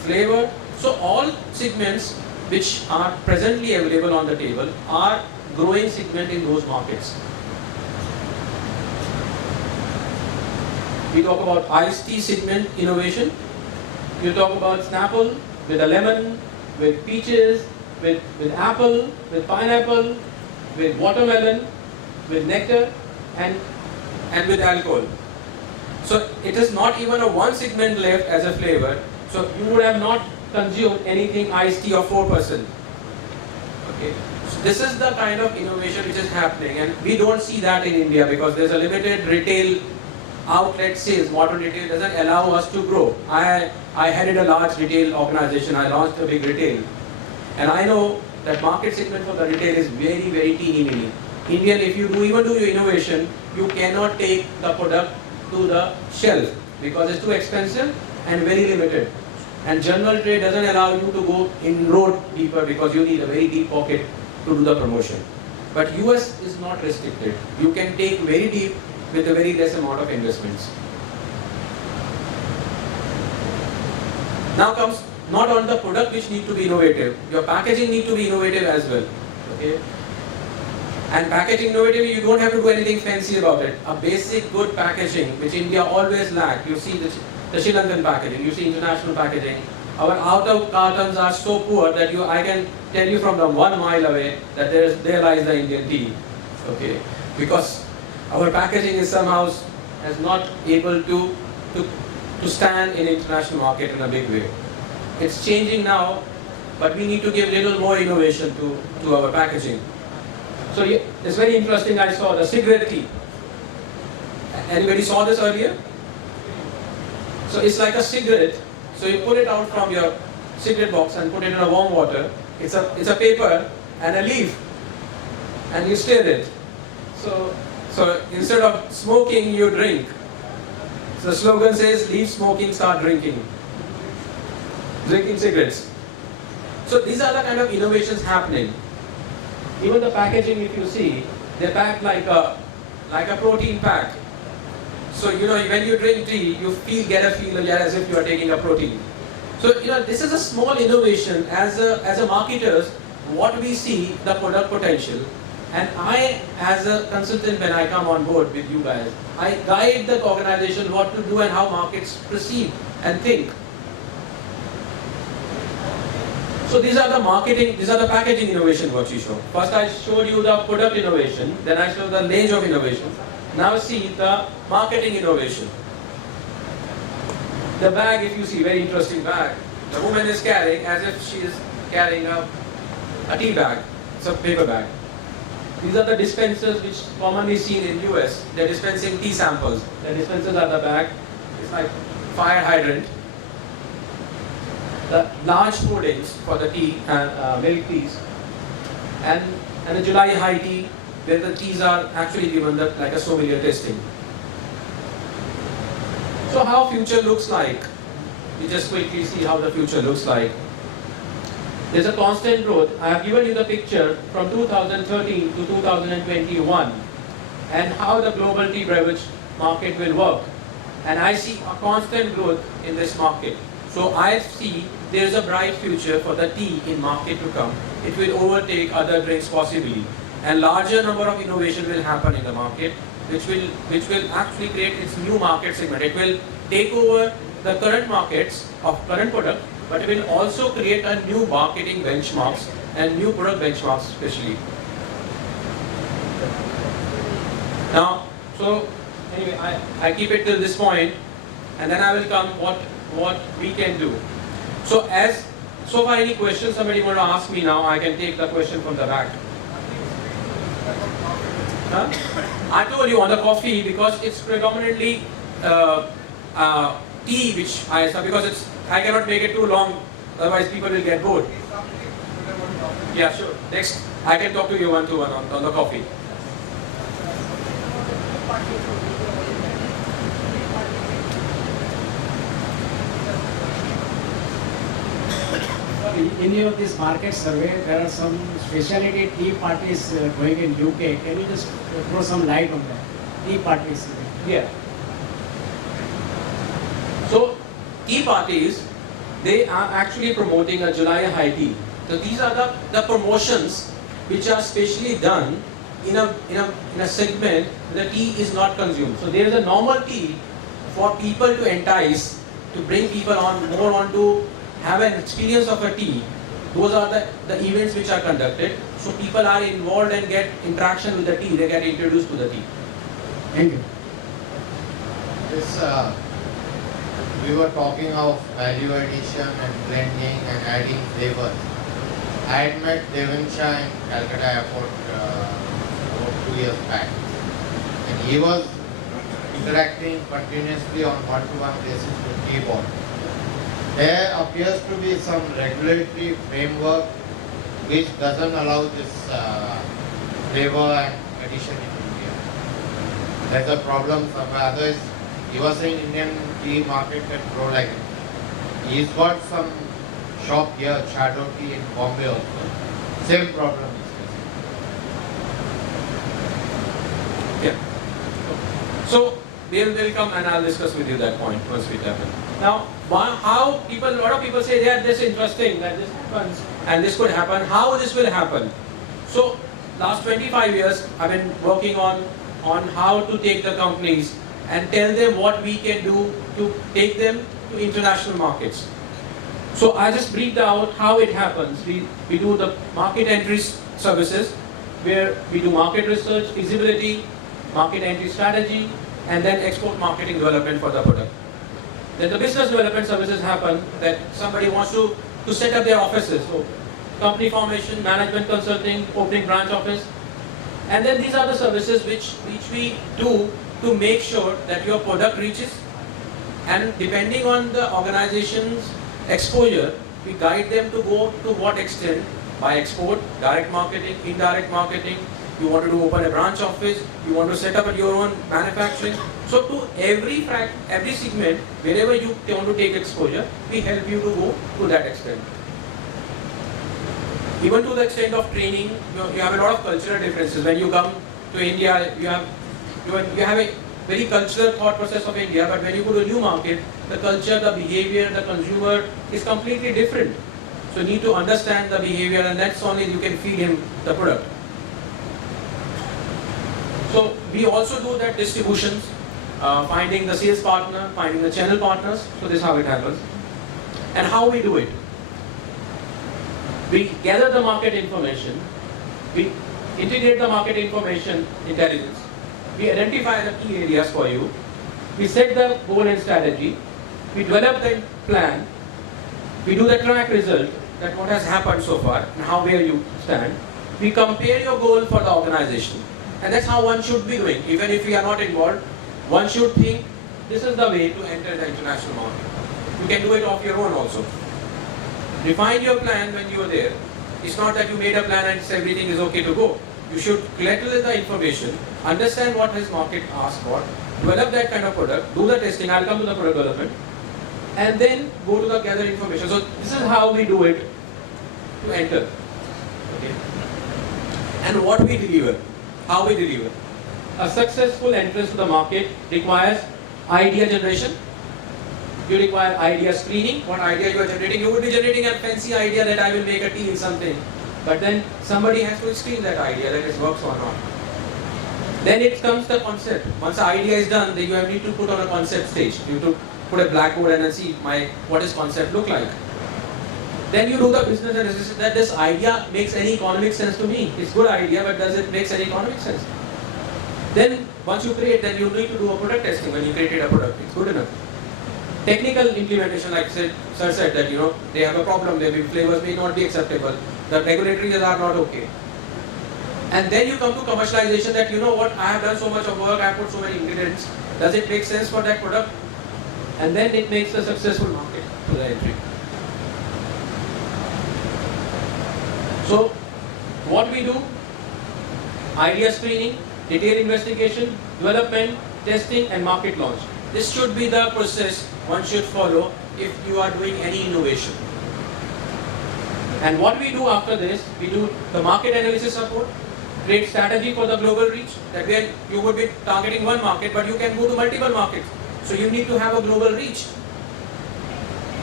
flavor. So all segments which are presently available on the table are growing segment in those markets. We talk about iced tea segment innovation. You talk about Snapple with a lemon, with peaches, with apple, with pineapple, with watermelon, with nectar, and with alcohol. So it is not even a one segment left as a flavor. So you would have not consumed anything iced tea of 4%. Okay. So this is the kind of innovation which is happening, and we don't see that in India because there's a limited retail outlet sales. Modern retail doesn't allow us to grow. I headed a large retail organization. I launched a big retail, and I know that market segment for the retail is very, very teeny mini. Indian, if you even do your innovation, you cannot take the product to the shelf because it's too expensive and very limited. And general trade doesn't allow you to go inroad deeper because you need a very deep pocket to do the promotion. But US is not restricted. You can take very deep with a very less amount of investments. Now comes not on the product which need to be innovative, your packaging need to be innovative as well. Okay? And packaging innovative, you don't have to do anything fancy about it. A basic good packaging, which India always lacked. You see the Sri Lankan packaging, you see international packaging. Our outer cartons are so poor that I can tell you from the 1 mile away that there lies the Indian tea. Okay? Because our packaging is somehow has not able to stand in international market in a big way. It's changing now, but we need to give little more innovation to our packaging. So it's very interesting. I saw the cigarette tea. Anybody saw this earlier? So it's like a cigarette. So you pull it out from your cigarette box and put it in a warm water. It's a paper and a leaf, and you stir it. So instead of smoking, you drink. So the slogan says, "Leave smoking, start drinking." Drinking cigarettes. So these are the kind of innovations happening. Even the packaging, if you see, they're packed like a protein pack. So when you drink tea, you get a feel as if you are taking a protein. So this is a small innovation. As a marketers, what we see the product potential, and I, as a consultant, when I come on board with you guys, I guide the organization what to do and how markets perceive and think. So these are the packaging innovation what you show. First I showed you the product innovation, then I showed the range of innovation. Now see the marketing innovation. The bag, if you see, very interesting bag. The woman is carrying as if she is carrying a tea bag. It's a paper bag. These are the dispensers which commonly seen in US. They're dispensing tea samples. The dispensers are the bag. It's like fire hydrant. The large hoardings for the tea and milk teas, and the July high tea, where the teas are actually given like a sommelier tasting. So how future looks like? We just quickly see how the future looks like. There's a constant growth. I have given you the picture from 2013 to 2021 and how the global tea beverage market will work. And I see a constant growth in this market. So I see there's a bright future for the tea in market to come. It will overtake other drinks possibly. And larger number of innovation will happen in the market, which will actually create its new market segment. It will take over the current markets of current product, but it will also create a new marketing benchmarks and new product benchmarks especially. Now, so anyway, I keep it till this point, and then I will come what we can do. So far any questions somebody want to ask me now, I can take the question from the back. Huh? I told you on the coffee, because it's predominantly tea which because I cannot make it too long, otherwise people will get bored. Yeah, sure. Next, I can talk to you one-to-one on the coffee. In this market survey, there are some specialty tea parties going in UK. Can you just throw some light on that? Tea parties. Yeah. So, tea parties they are actually promoting a July high tea. So these are the promotions which are specially done in a segment where the tea is not consumed. So there is a normal tea for people to entice, to bring people on to have an experience of a tea. Those are the events which are conducted. So people are involved and get interaction with the tea, they get introduced to the tea. Thank you. This, we were talking of value addition and blending and adding flavors. I had met Devansha in Calcutta airport about 2 years back, and he was interacting continuously on one-to-one basis with keyboard. There appears to be some regulatory framework which doesn't allow this flavor and addition in India. There's a problem somewhere. Otherwise, he was saying Indian tea market can grow like it. He's got some shop here, Shadow Tea in Bombay also. Same problem is facing. Yeah. So they'll come and I'll discuss with you that point once we tap in. Now, a lot of people say they are this interesting, that this happens and this could happen. How this will happen? So last 25 years I've been working on how to take the companies and tell them what we can do to take them to international markets. So I just briefed out how it happens. We do the market entry services where we do market research, feasibility, market entry strategy, and then export marketing development for the product. Then the business development services happen that somebody wants to set up their offices. So company formation, management consulting, opening branch office. And then these are the services which we do to make sure that your product reaches, and depending on the organization's exposure, we guide them to go to what extent by export, direct marketing, indirect marketing. You want to open a branch office, you want to set up your own manufacturing. So to every segment, wherever you want to take exposure, we help you to go to that extent. Even to the extent of training, you have a lot of cultural differences. When you come to India, you have a very cultural thought process of India, but when you go to a new market, the culture, the behavior, the consumer is completely different. So you need to understand the behavior, and that's only you can feed him the product. So we also do that distributions, finding the sales partner, finding the channel partners. So this is how it happens. And how we do it. We gather the market information, we integrate the market information intelligence, we identify the key areas for you, we set the goal and strategy, we develop the plan, we do the track result, that what has happened so far and where you stand. We compare your goal for the organization, and that's how one should be doing. Even if we are not involved, one should think this is the way to enter the international market. You can do it off your own also. Define your plan when you are there. It's not that you made a plan and everything is okay to go. You should collect the information, understand what his market asks for, develop that kind of product, do the testing. I'll come to the product development, and then go to the gather information. So this is how we do it to enter. Okay. And what we deliver, how we deliver. A successful entrance to the market requires idea generation. You require idea screening. What idea you are generating? You would be generating a fancy idea that I will make a tea in something. But then somebody has to screen that idea, that it works or not. Then it comes the concept. Once the idea is done, then you need to put on a concept stage. You need to put a blackboard and then see what does concept look like. Then you do the business analysis that this idea makes any economic sense to me. It's a good idea, but does it make any economic sense? Then once you create, then you need to do a product testing. When you created a product, it's good enough. Technical implementation, like sir said that they have a problem, maybe flavors may not be acceptable, the regulatories are not okay. And then you come to commercialization that I have done so much of work, I have put so many ingredients, does it make sense for that product? And then it makes a successful market to the entry. So what we do, idea screening, detailed investigation, development, testing and market launch. This should be the process one should follow if you are doing any innovation. And what we do after this, we do the market analysis support, create strategy for the global reach, that way you would be targeting one market but you can go to multiple markets. So you need to have a global reach.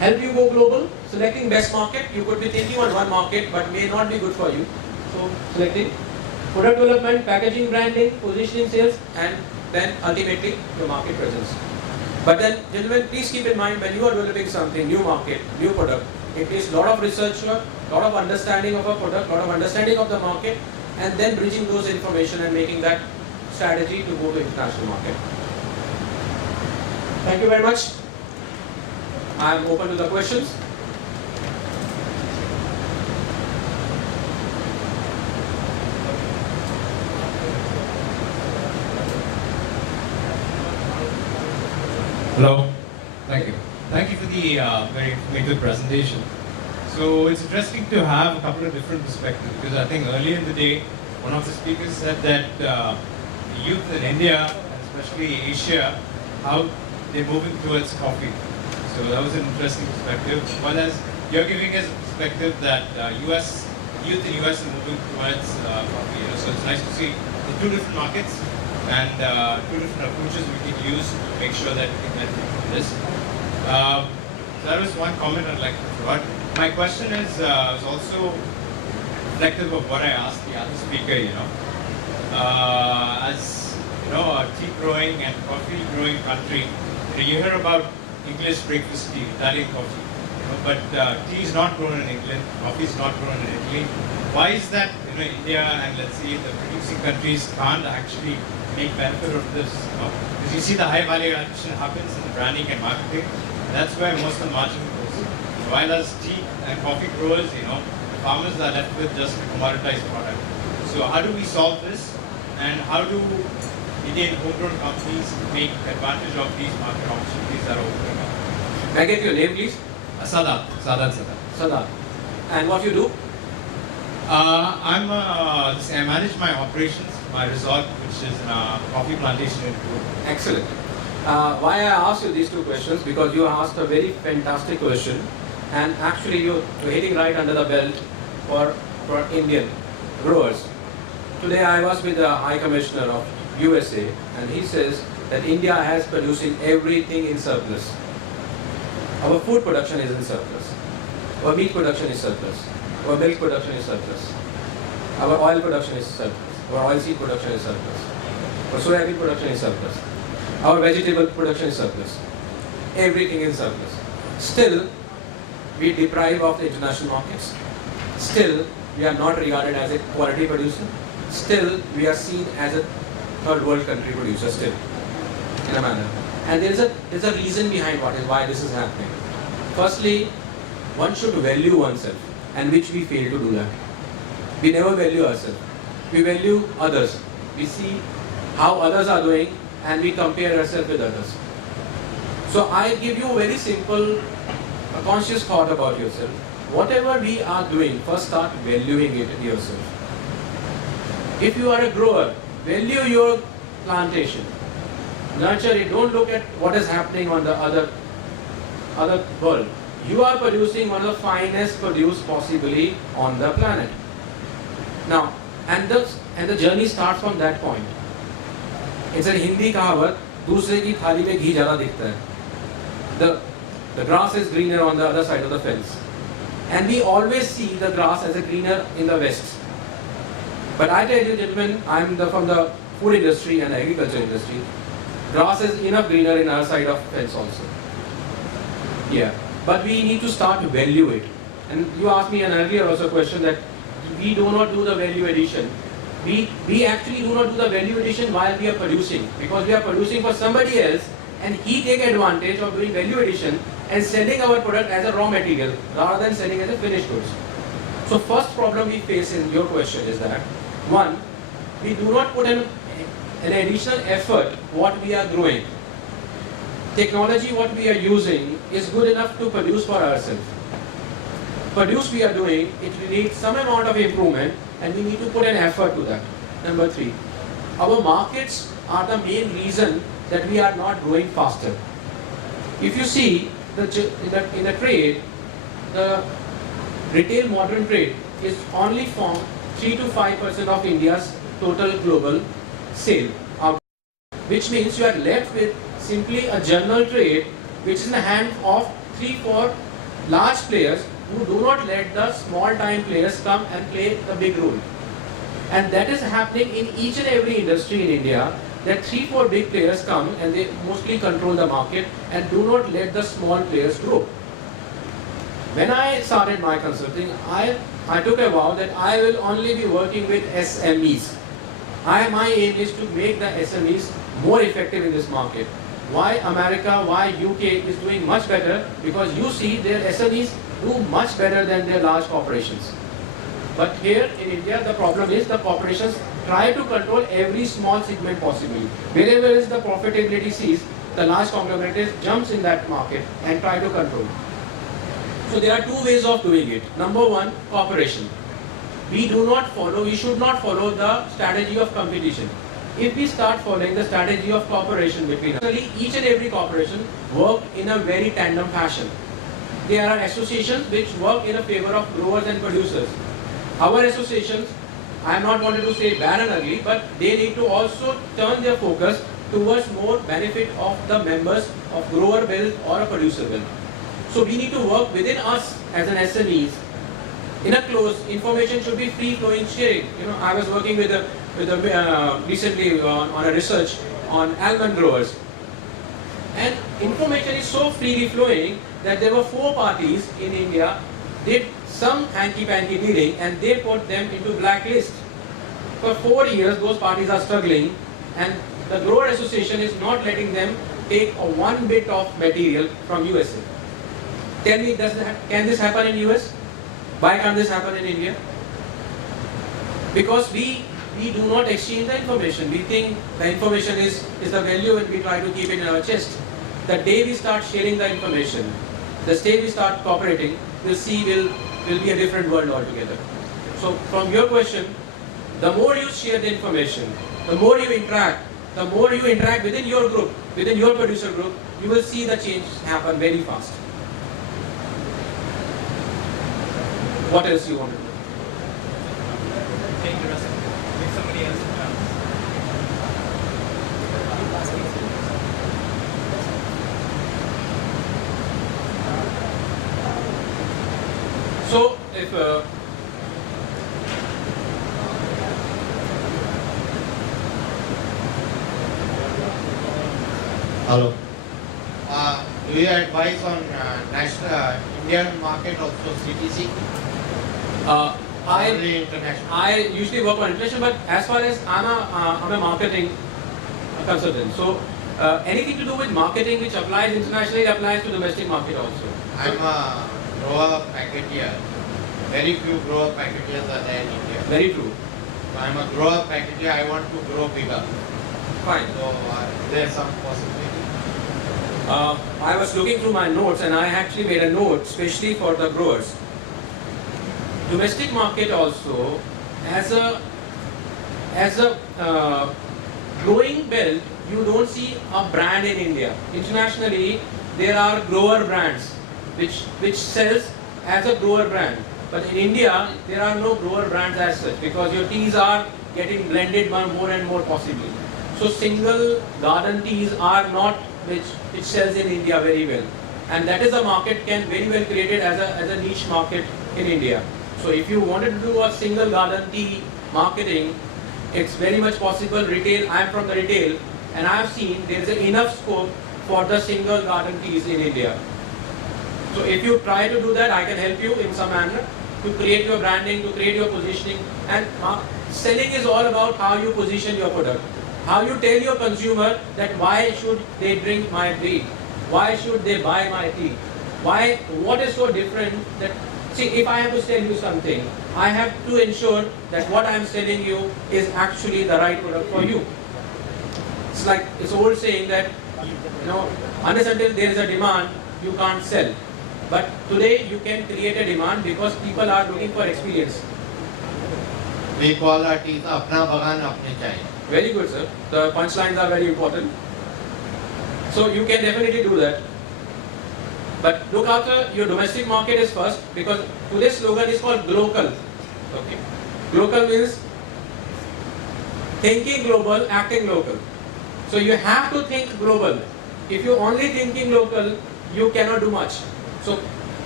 help you go global. Selecting best market, you could be thinking on one market but may not be good for you. So selecting product development, packaging, branding, positioning, sales, and then ultimately your market presence. But then, gentlemen, please keep in mind when you are developing something, new market, new product, it takes a lot of research work, a lot of understanding of a product, a lot of understanding of the market, and then bridging those information and making that strategy to go to international market. Thank you very much. I am open to the questions. Hello. Thank you. Thank you for the very informative presentation. So it's interesting to have a couple of different perspectives because I think earlier in the day, one of the speakers said that the youth in India, and especially Asia, how they're moving towards coffee. So that was an interesting perspective. Well, as you're giving us a perspective that US youth in US are moving towards coffee. So it's nice to see the two different markets and two different approaches we can use to make sure that we can benefit from this. That was one comment I'd like to throw out. My question is also reflective of what I asked the other speaker. As you know, a tea growing and coffee growing country, you hear about English breakfast tea, Italian coffee, but tea is not grown in England, coffee is not grown in Italy. Why is that? India and let's say the producing countries can't actually make benefit of this. Because you see the high value addition happens in the branding and marketing. That's where most of the margin goes. While as tea and coffee growers, the farmers are left with just a commoditized product. So how do we solve this? And how do Indian homegrown companies make advantage of these market opportunities that are opening up? May I get your name, please? Sadat. Sadat. And what you do? I manage my operations, my resort, which is in a coffee plantation in Peru. Excellent. Why I asked you these two questions? Because you asked a very fantastic question, and actually you're hitting right under the belt for Indian growers. Today I was with the High Commissioner of USA, and he says that India has producing everything in surplus. Our food production is in surplus. Our meat production is surplus. Our milk production is surplus. Our oil production is surplus. Our oilseed production is surplus. Our soybean production is surplus. Our vegetable production is surplus. Everything is surplus. Still, we deprive of the international markets. Still, we are not regarded as a quality producer. Still, we are seen as a third world country producer still, in a manner. And there's a reason behind why this is happening. Firstly, one should value oneself, and which we fail to do that. We never value ourselves. We value others. We see how others are doing and we compare ourselves with others. So I give you a very simple, a conscious thought about yourself. Whatever we are doing, first start valuing it yourself. If you are a grower, value your plantation. Nurture it. Don't look at what is happening on the other world. You are producing one of the finest produce possibly on the planet. Now, and the journey starts from that point. It's a Hindi kahavat, दूसरे की थाली में घी ज़्यादा दिखता है. The grass is greener on the other side of the fence. And we always see the grass as a greener in the west. But I tell you, gentlemen, I'm from the food industry and agriculture industry. Grass is enough greener in our side of fence also. Yeah. But we need to start to value it. And you asked me an earlier also question that we do not do the value addition. We actually do not do the value addition while we are producing, because we are producing for somebody else and he take advantage of doing value addition and selling our product as a raw material rather than selling as a finished goods. So first problem we face in your question is that, one, we do not put an additional effort what we are growing. Technology what we are using is good enough to produce for ourselves. Produce we are doing, it needs some amount of improvement and we need to put an effort to that. Number three, our markets are the main reason that we are not growing faster. If you see in the trade, the retail modern trade is only from 3 to 5% of India's total global sale, which means you are left with simply a general trade which is in the hand of 3-4 large players who do not let the small time players come and play the big role. And that is happening in each and every industry in India, that 3-4 big players come and they mostly control the market and do not let the small players grow. When I started my consulting, I took a vow that I will only be working with SMEs. My aim is to make the SMEs more effective in this market. Why America, why UK is doing much better? Because you see their SMEs do much better than their large corporations. But here in India, the problem is the corporations try to control every small segment possibly. Wherever is the profitability sees, the large conglomerate jumps in that market and try to control. So there are two ways of doing it. Number one, cooperation. We should not follow the strategy of competition. If we start following the strategy of cooperation between us, each and every corporation work in a very tandem fashion. There are associations which work in a favor of growers and producers. Our associations, I am not wanting to say bad and ugly, but they need to also turn their focus towards more benefit of the members of grower wealth or a producer wealth. So we need to work within us as an SMEs. In a close, information should be free flowing sharing. I was working with recently on a research on almond growers, and information is so freely flowing that there were 4 parties in India did some hanky-panky dealing and they put them into blacklist. For 4 years, those parties are struggling, and the grower association is not letting them take one bit of material from USA. Tell me, can this happen in US? Why can't this happen in India? Because we do not exchange the information. We think the information is the value and we try to keep it in our chest. The day we start sharing the information, the day we start cooperating, we'll see will be a different world altogether. So from your question, the more you share the information, the more you interact within your group, within your producer group, you will see the change happen very fast. What else you want to do? Take the rest of it. Make somebody else come. So if Hello. Do you advise on national Indian market also CTC? Only international. I usually work on inflation, but as far as I'm a marketing consultant, so anything to do with marketing which applies internationally applies to domestic market also. I'm a grower packeteer. Very few grower packeteers are there in India. Very true. So I'm a grower packeteer. I want to grow bigger. Fine. So is there some possibility? I was looking through my notes and I actually made a note especially for the growers. Domestic market also, as a growing belt, you don't see a brand in India. Internationally, there are grower brands which sells as a grower brand. But in India, there are no grower brands as such because your teas are getting blended more and more possibly. So single garden teas are not which sells in India very well. And that is a market can very well created as a niche market in India. So if you wanted to do a single garden tea marketing, it's very much possible. Retail, I am from the retail and I have seen there is enough scope for the single garden teas in India. So if you try to do that, I can help you in some manner to create your branding, to create your positioning. And selling is all about how you position your product. How you tell your consumer that why should they drink my tea? Why should they buy my tea? What is so different that, see, if I have to sell you something, I have to ensure that what I am selling you is actually the right product for you. It's like, it's old saying that, unless until there is a demand, you can't sell. But today you can create a demand because people are looking for experience. We call our teas apna bagan apne chai. Very good, sir. The punchlines are very important. So you can definitely do that. But look after your domestic market is first because today's slogan is called global. Okay. Global means thinking global, acting local. So you have to think global. If you're only thinking local, you cannot do much. So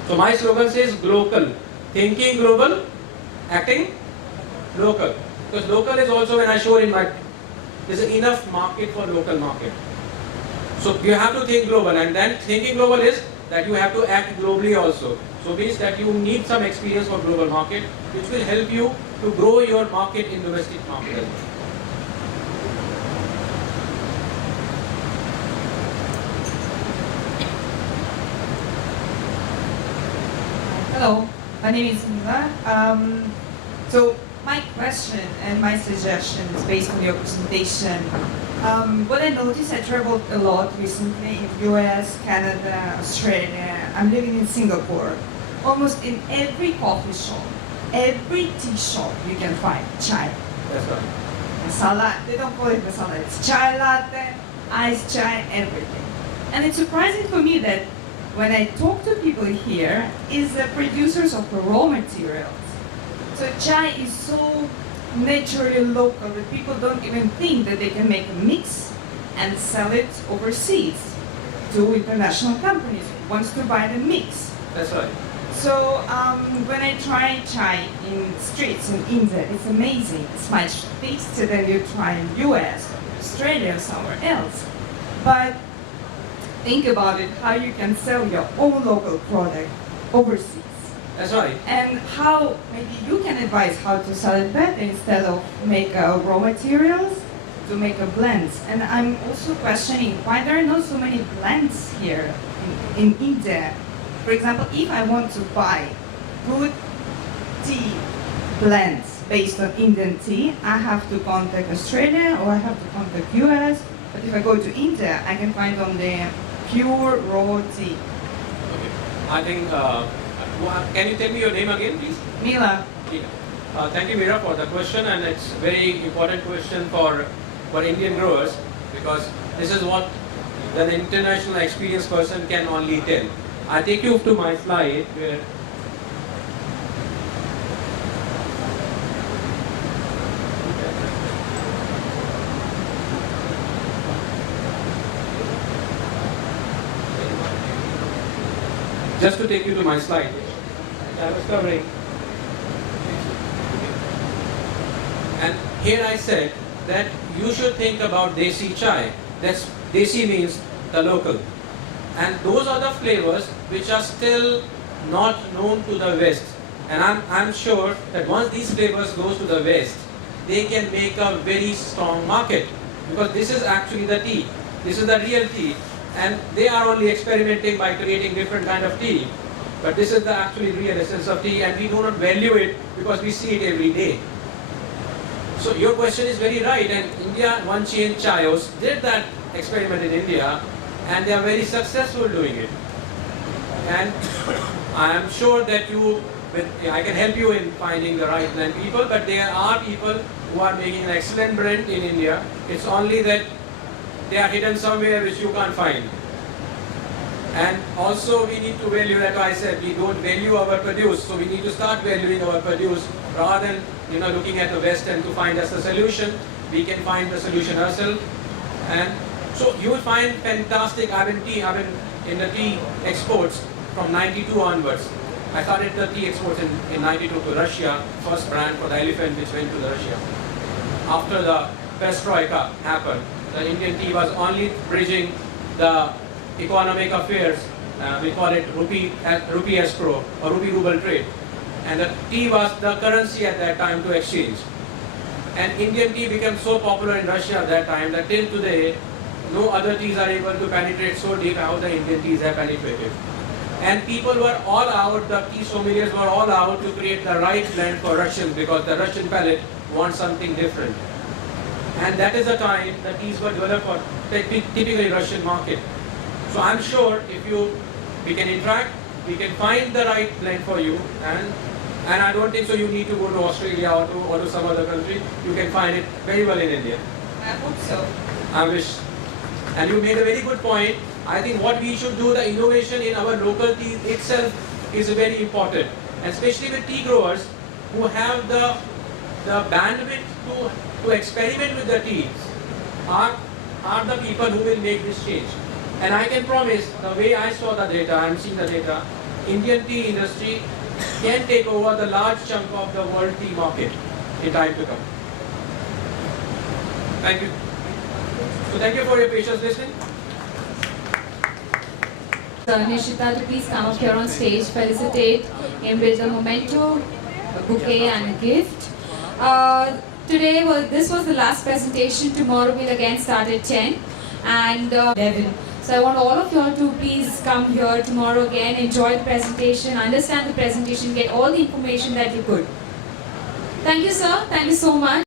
So my slogan says global. Thinking global, acting local. Because local is also, when I show in my, there's enough market for local market. So you have to think global, and then thinking global is that you have to act globally also. So means that you need some experience for global market, which will help you to grow your market in domestic market as well. Hello, my name is Mila. So my question and my suggestion is based on your presentation. What I noticed, I traveled a lot recently in US, Canada, Australia. I'm living in Singapore. Almost in every coffee shop, every tea shop, you can find chai. That's right. Masala, they don't call it masala, it's chai latte, iced chai, everything. And it's surprising for me that when I talk to people here, is the producers of the raw materials. So chai is so naturally local that people don't even think that they can make a mix and sell it overseas to international companies who wants to buy the mix. That's right. So when I try chai in streets in India, it's amazing. It's much tastier than you try in US or Australia or somewhere else. But think about it, how you can sell your own local product overseas. That's right. And how, maybe you can advise how to sell it better instead of make raw materials to make a blends. And I'm also questioning why there are not so many blends here in India. For example, if I want to buy good tea blends based on Indian tea, I have to contact Australia or I have to contact US. But if I go to India, I can find on the pure raw tea. Okay. I think, can you tell me your name again, please? Mila. Yeah. Thank you, Meera, for the question, and it's a very important question for Indian growers, because this is what an international experienced person can only tell. I take you to my slide where just to take you to my slide, I was covering. And here I said that you should think about Desi chai. That's Desi means the local. And those are the flavors which are still not known to the West. And I'm sure that once these flavors goes to the West, they can make a very strong market. Because this is actually the tea. This is the real tea. And they are only experimenting by creating different kind of tea. But this is the actually real essence of tea, and we do not value it because we see it every day. So your question is very right, and India, one chain Chayos did that experiment in India, and they are very successful doing it. And I am sure that I can help you in finding the right blend people, but there are people who are making an excellent blend in India. It's only that they are hidden somewhere which you can't find. And also we need to value, like I said, we don't value our produce, so we need to start valuing our produce rather than looking at the West and to find us the solution. We can find the solution ourselves. And so you will find fantastic, I've been in the tea exports from 92 onwards. I started the tea exports in 92 to Russia, first brand for the elephant which went to Russia. After the perestroika happened, the Indian tea was only bridging the economic affairs, we call it rupee escrow or rupee ruble trade. And the tea was the currency at that time to exchange. And Indian tea became so popular in Russia at that time that till today, no other teas are able to penetrate so deep how the Indian teas have penetrated. And people were all out, the tea sommeliers were all out to create the right blend for Russians, because the Russian palate wants something different. And that is the time the teas were developed for typically Russian market. So I'm sure if we can interact, we can find the right blend for you, and I don't think so you need to go to Australia or to some other country. You can find it very well in India. I hope so. I wish. And you made a very good point. I think what we should do, the innovation in our local tea itself is very important. And especially with tea growers who have the bandwidth to experiment with the teas are the people who will make this change. And I can promise, the way I saw the data, I'm seeing the data, Indian tea industry can take over the large chunk of the world tea market in time to come. Thank you. So thank you for your patience listening. Nishita to please come up here on stage, felicitate him with a memento, a bouquet and a gift. This was the last presentation. Tomorrow we'll again start at 10 and 11. So I want all of you all to please come here tomorrow again, enjoy the presentation, understand the presentation, get all the information that you could. Thank you, sir. Thank you so much.